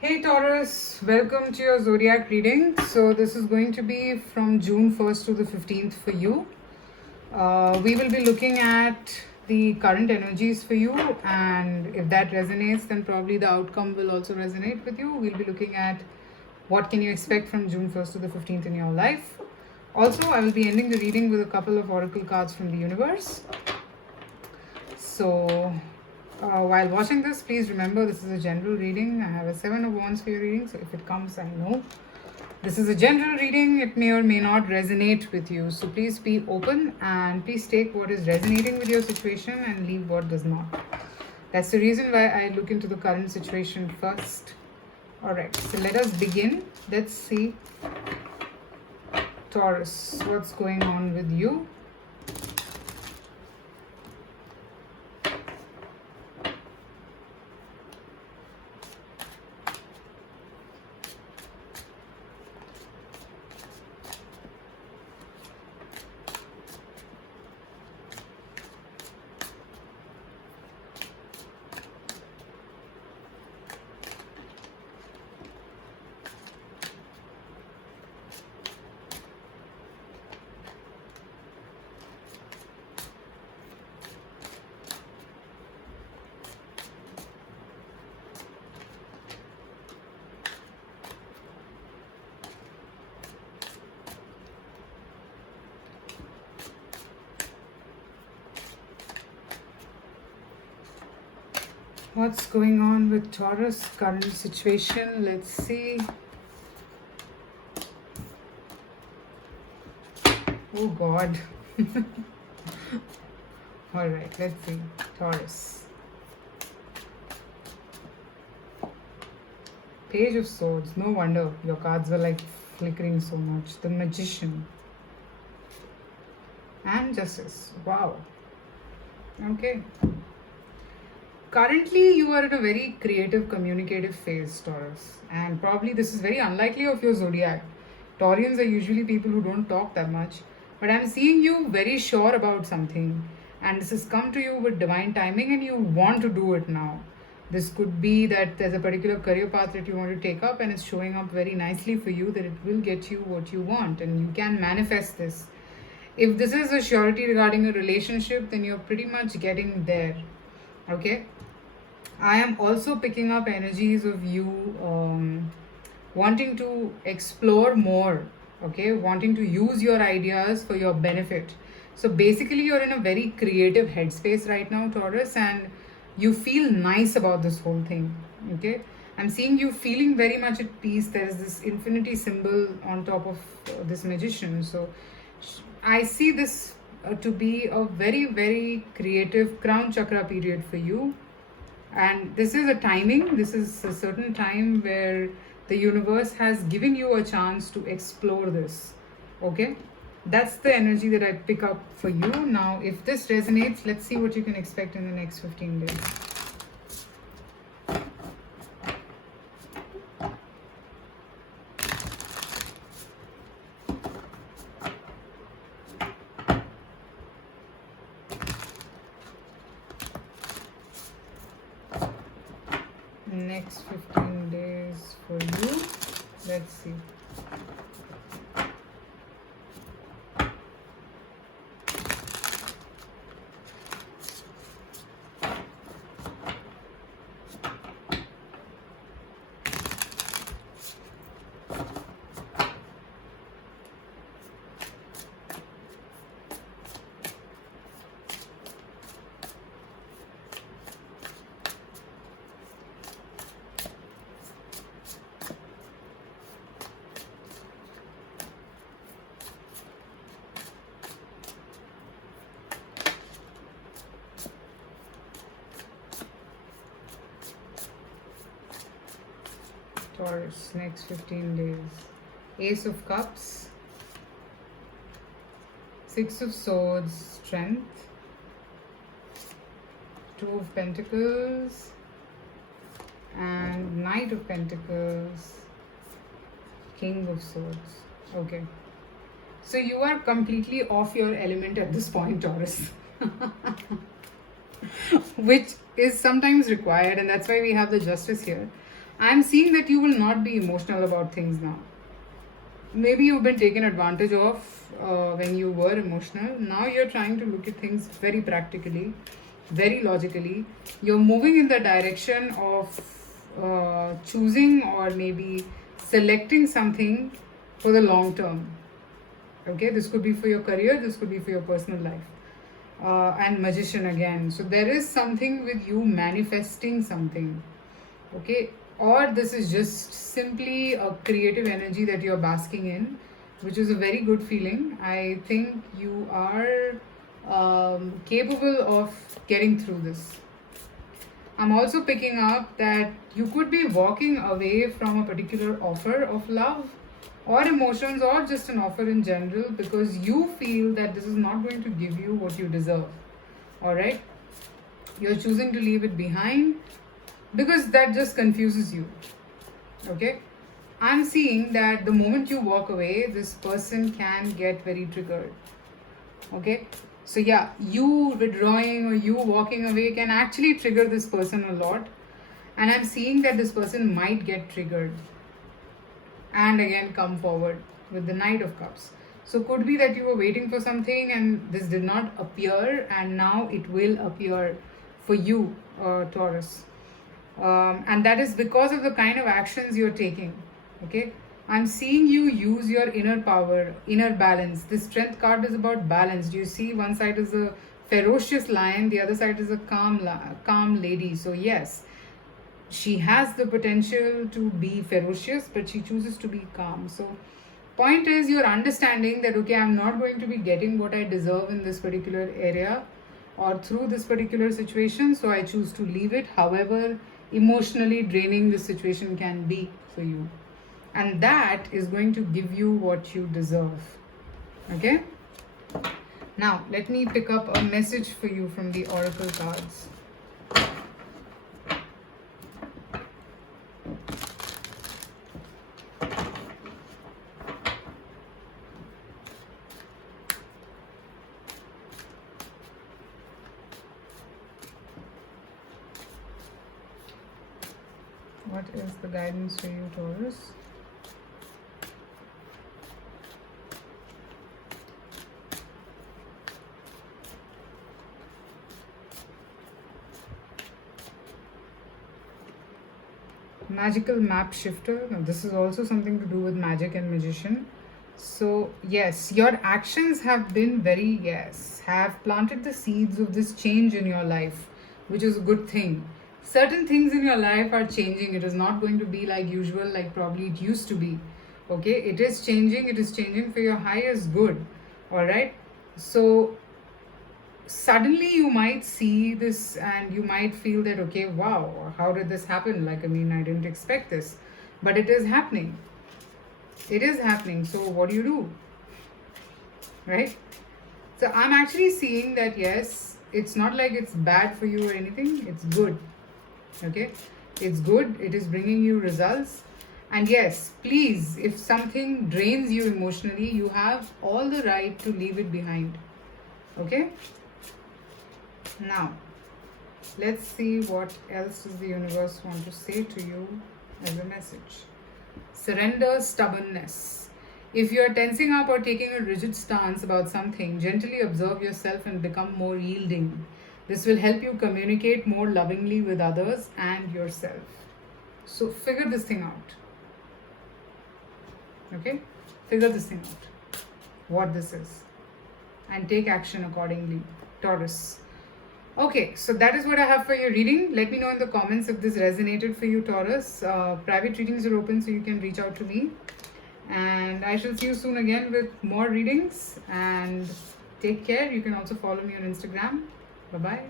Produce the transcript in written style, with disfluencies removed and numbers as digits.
Hey Taurus, welcome to your zodiac reading. So, this is going to be from June 1st to the 15th for you. We will be looking at the current energies for you, and if that resonates, then probably the outcome will also resonate with you. We'll be looking at what can you expect from June 1st to the 15th in your life. Also, I will be ending the reading with a couple of oracle cards from the universe. So, while watching this, please remember this is a general reading. I have a Seven of Wands for your reading, so if it comes, I know. This is a general reading, it may or may not resonate with you. So, please be open and please take what is resonating with your situation and leave what does not. That's the reason why I look into the current situation first. Alright, so let us begin. Let's see, Taurus, what's going on with you. What's going on with Taurus current situation? Let's see. Oh God. Alright, let's see. Taurus. Page of Swords. No wonder your cards were like flickering so much. The Magician. And Justice. Wow. Okay. Currently, you are in a very creative, communicative phase, Taurus. And probably this is very unlikely of your zodiac. Taurians are usually people who don't talk that much. But I'm seeing you very sure about something. And this has come to you with divine timing and you want to do it now. This could be that there's a particular career path that you want to take up and it's showing up very nicely for you that it will get you what you want and you can manifest this. If this is a surety regarding a relationship, then you're pretty much getting there. Okay? I am also picking up energies of you wanting to explore more, okay? Wanting to use your ideas for your benefit. So basically, you're in a very creative headspace right now, Taurus, and you feel nice about this whole thing, okay? I'm seeing you feeling very much at peace. There's this infinity symbol on top of this magician. So I see this to be a very, very creative crown chakra period for you, and this is a timing, this is a certain time where the universe has given you a chance to explore this. Okay, that's the energy that I pick up for you. Now if this resonates, let's see what you can expect in the next 15 days. Next 15 days for you. Let's see. Taurus, next 15 days. Ace of Cups, Six of Swords, Strength, Two of Pentacles, and Knight of Pentacles, King of Swords. Okay. So you are completely off your element at this point, Taurus. Which is sometimes required, and that's why we have the Justice here. I'm seeing that you will not be emotional about things now. Maybe you've been taken advantage of when you were emotional. Now you're trying to look at things very practically, very logically. You're moving in the direction of choosing or maybe selecting something for the long term. Okay, this could be for your career, this could be for your personal life. And magician again. So there is something with you manifesting something. Okay, or this is just simply a creative energy that you're basking in, which is a very good feeling. I think you are capable of getting through this. I'm also picking up that you could be walking away from a particular offer of love or emotions or just an offer in general because you feel that this is not going to give you what you deserve. All right, you're choosing to leave it behind because that just confuses you. Okay, I'm seeing that the moment you walk away, this person can get very triggered. Okay, so yeah, you withdrawing or you walking away can actually trigger this person a lot, and I'm seeing that this person might get triggered and again come forward with the Knight of Cups. So could be that you were waiting for something and this did not appear, and now it will appear for you, Taurus. And that is because of the kind of actions you're taking. Okay, I'm seeing you use your inner power, inner balance. This strength card is about balance. Do you see one side is a ferocious lion, the other side is a calm lady. So yes, she has the potential to be ferocious, but she chooses to be calm. So point is, you're understanding that okay, I'm not going to be getting what I deserve in this particular area or through this particular situation, so I choose to leave it, however emotionally draining the situation can be for you, and that is going to give you what you deserve. Okay, now let me pick up a message for you from the oracle cards. What is the guidance for you, Taurus? Magical map shifter. Now, this is also something to do with magic and magician. So, yes, your actions have been have planted the seeds of this change in your life, which is a good thing. Certain things in your life are changing. It is not going to be like usual, like probably it used to be. Okay, it is changing for your highest good. All right, so suddenly you might see this and you might feel that okay, wow, how did this happen? Like, I mean, I didn't expect this, but it is happening. It is happening. So what do? Right? So I'm actually seeing that yes, it's not like it's bad for you or anything. It's good. Okay? It's good. It is bringing you results. And yes, please, if something drains you emotionally, you have all the right to leave it behind. Okay? Now, let's see what else does the universe want to say to you as a message. Surrender stubbornness. If you are tensing up or taking a rigid stance about something, gently observe yourself and become more yielding. This will help you communicate more lovingly with others and yourself. So figure this thing out. Okay? Figure this thing out. What this is. And take action accordingly. Taurus. Okay, so that is what I have for your reading. Let me know in the comments if this resonated for you, Taurus. Private readings are open, so you can reach out to me. And I shall see you soon again with more readings. And take care. You can also follow me on Instagram. Bye-bye.